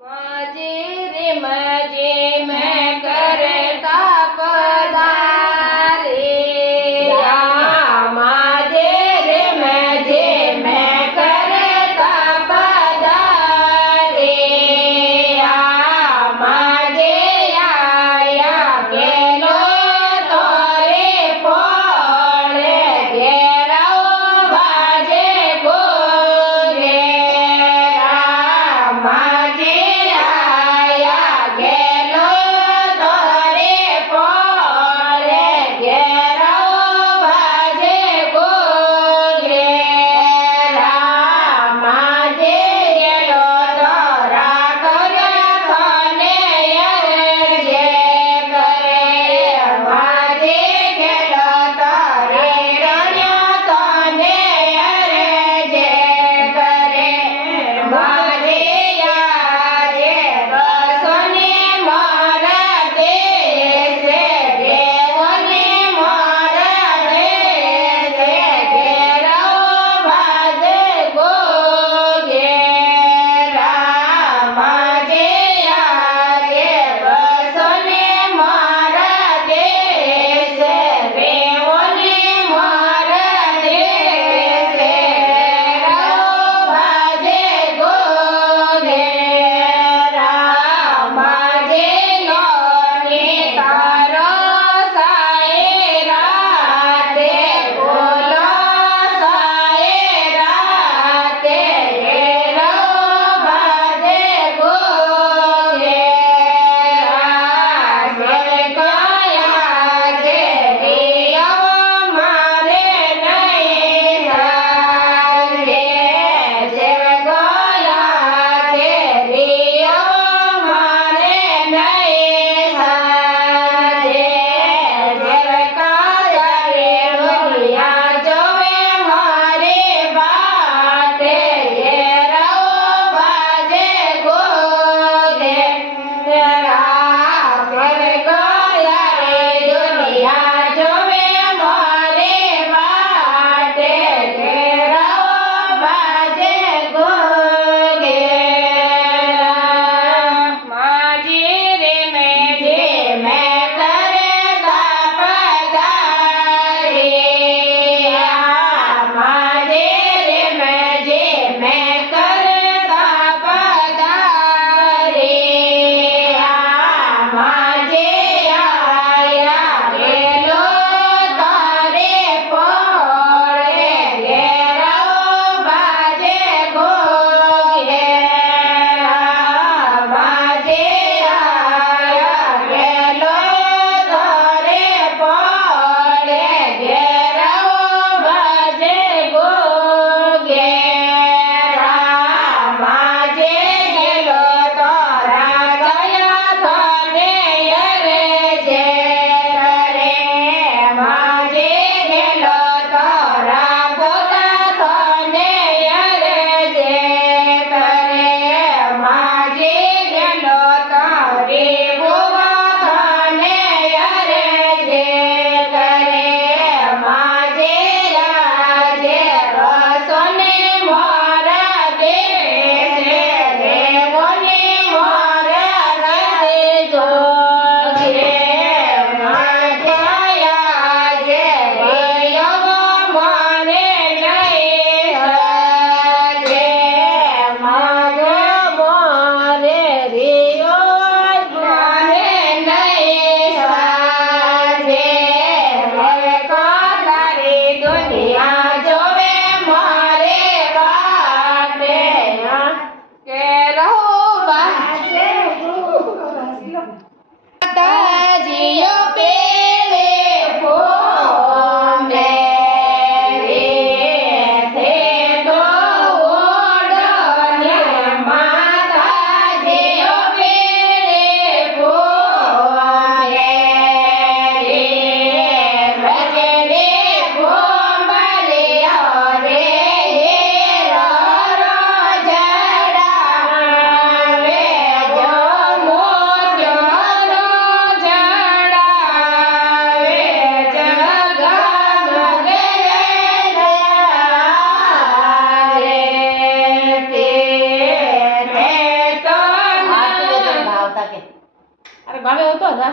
मजे रे मजे मैं करता पधारे मजे रे मजे मैं करता पधारे मजे आया केलो तोरे पोळे घेराव बाजे गोरे मजे आया केलो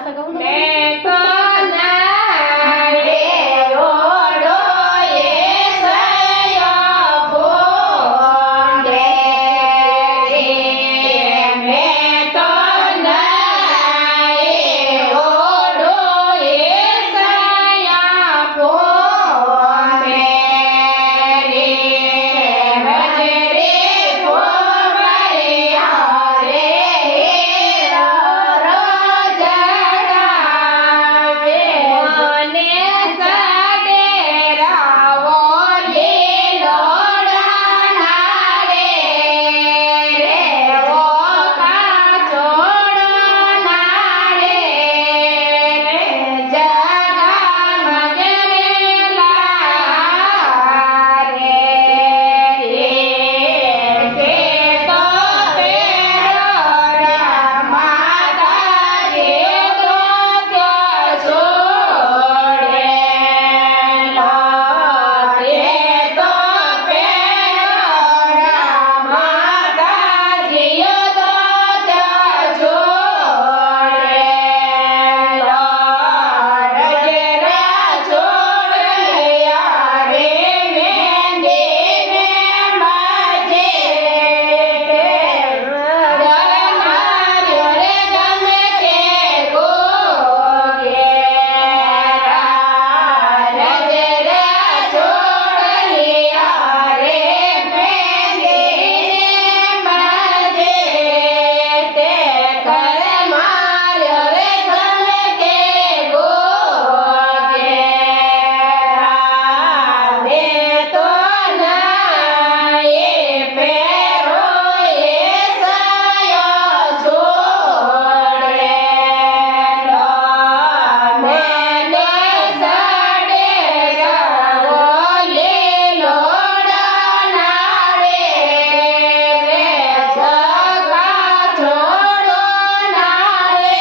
પાછા કહું તો મેં તો નાળે ઓઢોએ સયો ફૂંડે રે. મેં તો નાળે ઓઢોએ સયો ફૂંડે રે. વજરે ફોમર્યા રે રોજડાવે. મને સડેરાવો લીલોડાના રે ઓ કાચોડના રે જગા મગરેલા રે. તે તો પેરો માતાજી તો ત્યાં છોડેલો. તે તો પેરો માતાજી તો ત્યાં છોડેલો. રજરા છોડ્યા રે મેંદીને માજે. ગરનાર્યો રે ગમે તે ગોગેરા. રજરા છોડ્યા રે મેંદીને માજે. તે ગરનાર્યો રે ગમે તે ગોગેરા. મેં તો નાયે પેરો એ સયો છોડેલો. મેં સડેરાવો લીલોડાના રે જગા છોડોના રે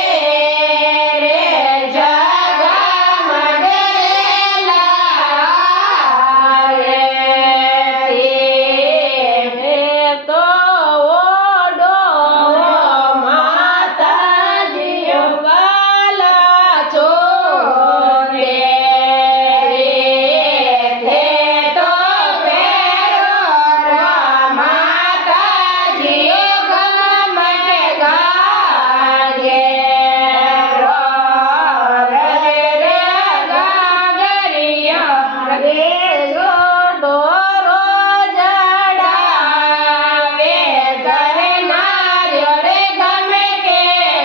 જગા મગરેલા રે. તે તો ઓડો માતાજી વાલા છોડે રે. તે તો પેરો માતાજી ગમટ ગાજે રો. રજરે ગાગરિયા રે જોડો રોજડાવે. ગરનાર્યો રે ગમે તે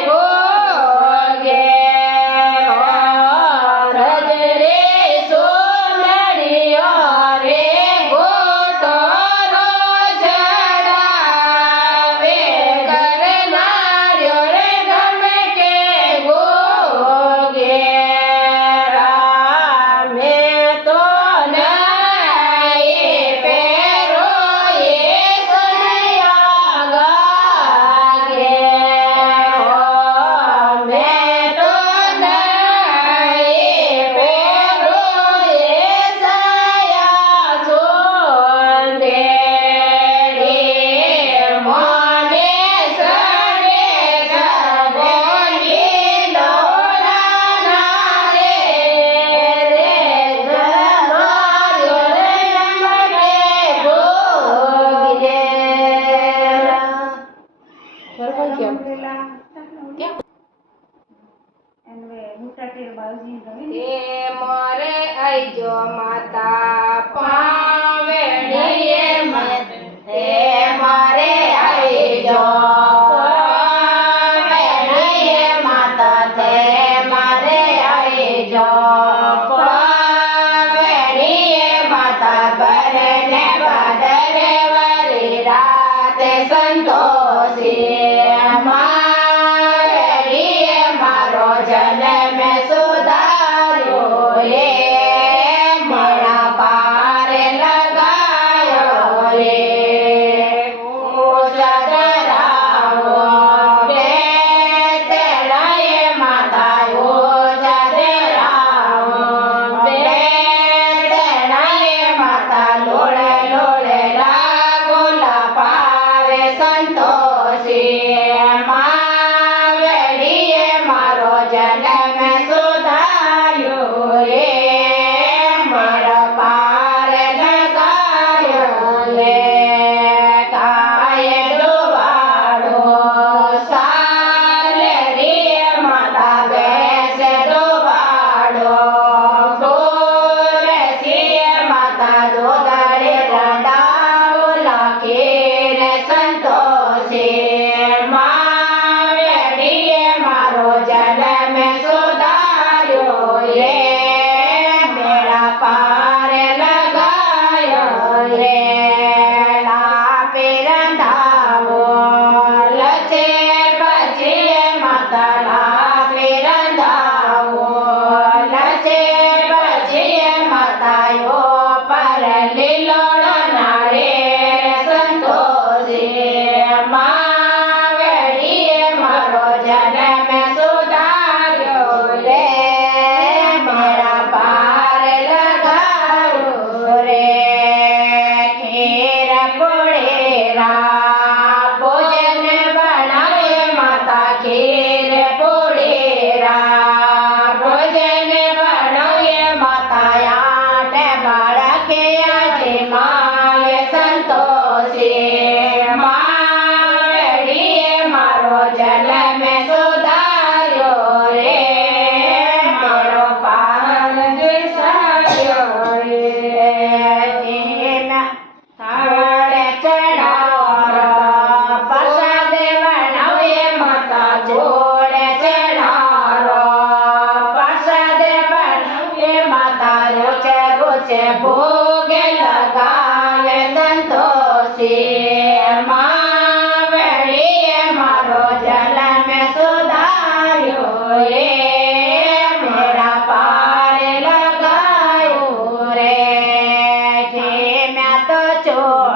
ગોગેરો. રજરે સોનડિયો રે ગોટો રોજડાવે. ગરનાર્યો રે ગમે તે ગોગેરા. મેં તો નાયે પેરો એ સણિયા ગાગેરો. મેં તો નાયે પેરો એ સયા છોડે રે. મને સડે સબો લીલોડાના રે જમાર્યો રે ગમે ગોગેરા. બરોબર કેમ? એ મોરે આઈજો માતા પાવેણીએ મતે. મારે આઈજો પાવેણીએ માતા. તે મારે આઈજો પાવેણીએ માતા. બરને બદરે વરી રાતે સંતોષી. મારીએ મારો જન્મ સુધાર્યો રે. મણા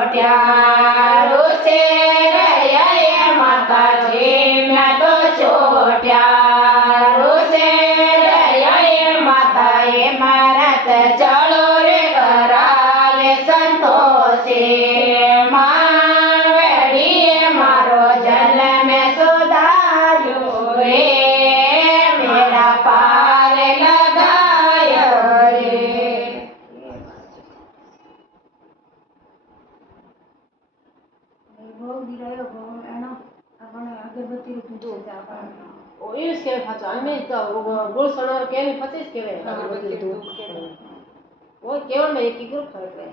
છોટ્યા રૂસે રે માતાજી મેં તો છોટ્યા રૂસે રે માતાએ મારત ચલો રે કરાવે સંતોષે માનવેડીએ મારો જન્મ સુધાર્યો રે મેરા પાર લગાયો રે Oius que faço, a mim tá o Bolsonaro que ele faz isso que é. Oi, que eu meio que grupo फर्क है.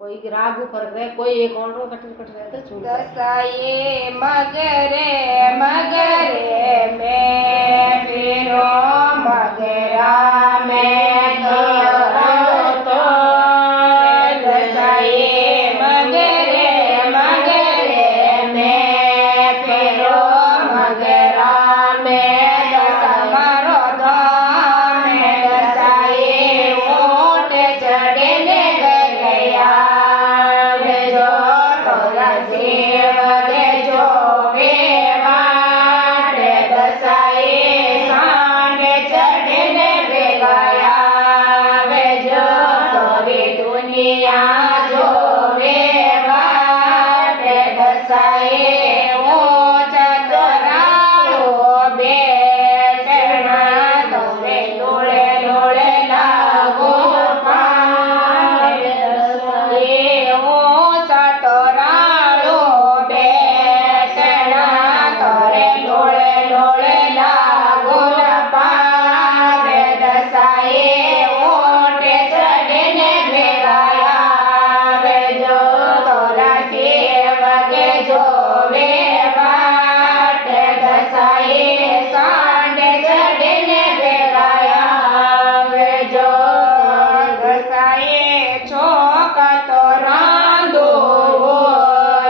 कोई राग फर्क है, कोई एक और कट रहे तो छूट. दसाए मगरे में फिरो मगरा में तो दसाए मगरे में फिरो मगरा में दसमरो धाम में दसाए ऊंट चढ़ने गया जो तोरा सेवक जो वाटे दसाए सांड चढ़ने गया जो तोरी दुनिया जो वाटे दसाए ऊंच तोराओ बेचना तोरे लोड़े लोड़े लागो पार दसाए ऊंच तोराओ बेचना तोरे लोड़े लोड़े लागो पार दसाए ऊंट चढ़ने गया जो तोरा सेवक जो बाट दसाए सांड चढ़ने गया जो दसाए चौक तो रांदो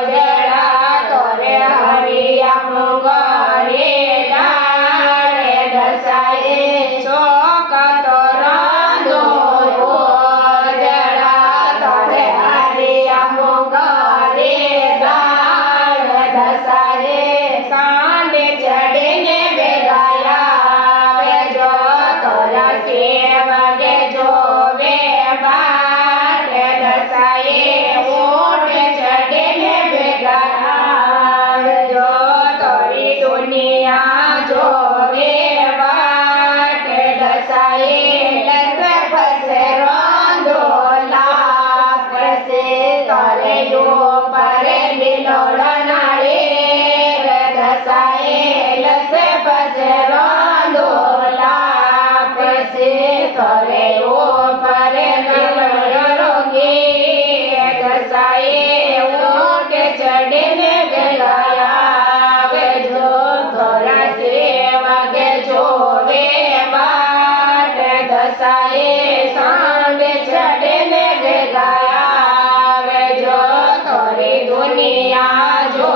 जड़ा तोरे हरिया मुंगारे डाले दसाए चौक तो रांदो जड़ा तोरे हरिया मुंगारे डाल दसाए सांड चढ़ने गया जो तोरा सेवक जो बाट दसाए ऊंट चढ़ने गया जो तोरी दुनिया जो बाट दसाए लस फस रोंदो लाख से तोरे यो पर बिलोड़ नाड़े दसाए लस फस रोंदो लाख से तोरे यो पर बिलोड़ रोगे दसाए ऊंट चढ़ने गया जो तोरा सेवक जो बाट दसाए सांड चढ़ने गया जो तोरी दुनिया जो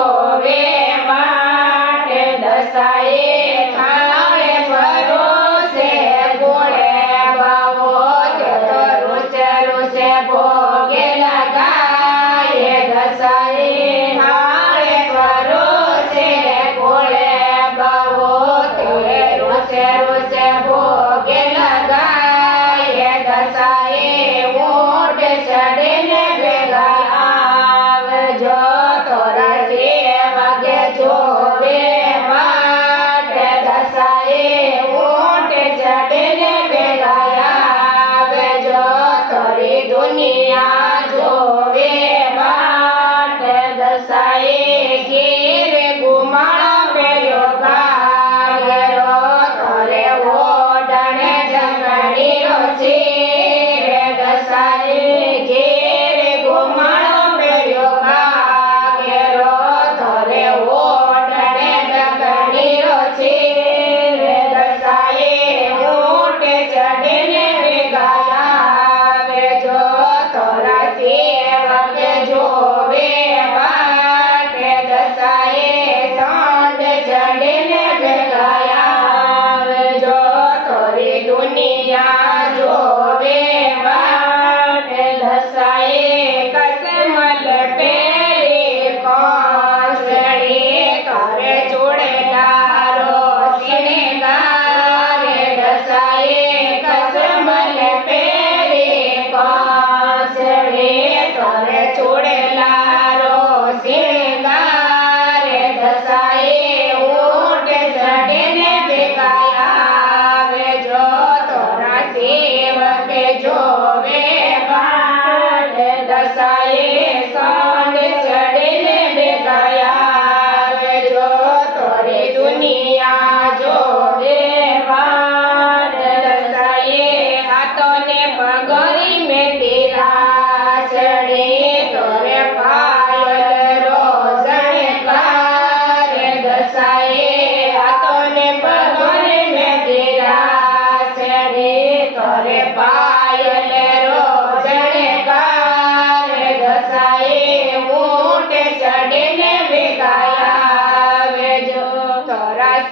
बाट दसाए थारे भरोसे गोड़े बाबो तो रुस भोगे लगाए दसाए थारे भरोसे गोड़े बाबो तो रुस भोगे लगाए दसाए ऊंट चढ़ने गया जो तोरा सेवक जो बाट दसाए ऊंट चढ़ने गया जो तोरी दुनिया जो बाट दसाए गिर घुमाड़ा पेयो गागरो तोरे ओडने जंगली रोसी दसाए गिर घुमाड़ा पेयो गागरो तोरे ओडने जंगली रोसी दसाए ऊंट चढ़ने गया जो तोरा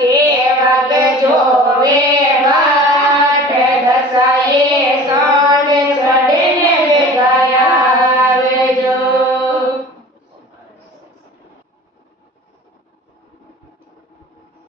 છે